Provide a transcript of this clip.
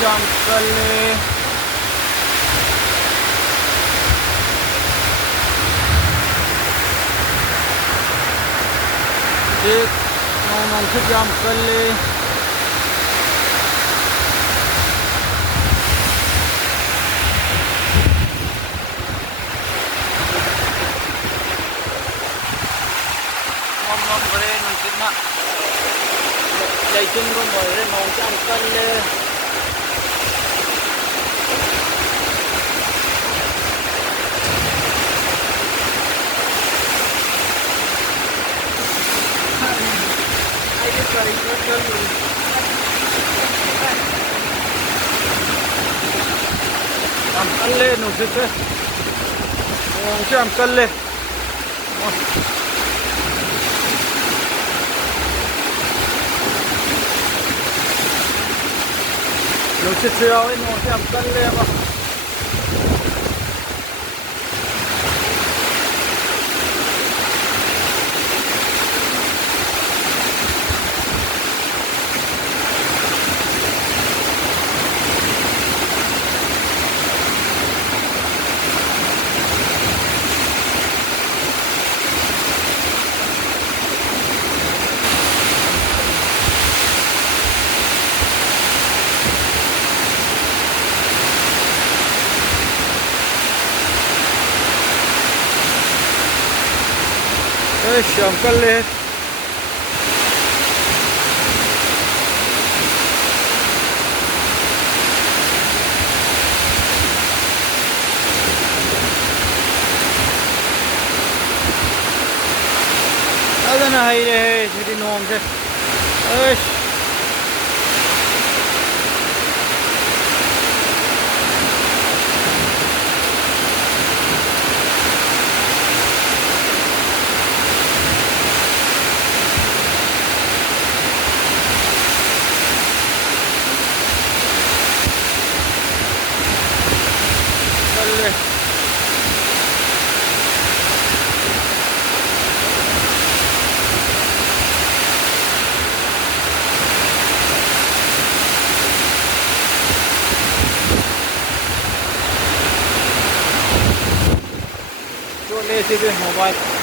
jam kali dik non jam kali mom kare non kitna leitung ro moi re non jam kali am kalle no sete am kalle no sete am kalle ba شام كله هذا نهاية هذه نوم ده ايش ले mobile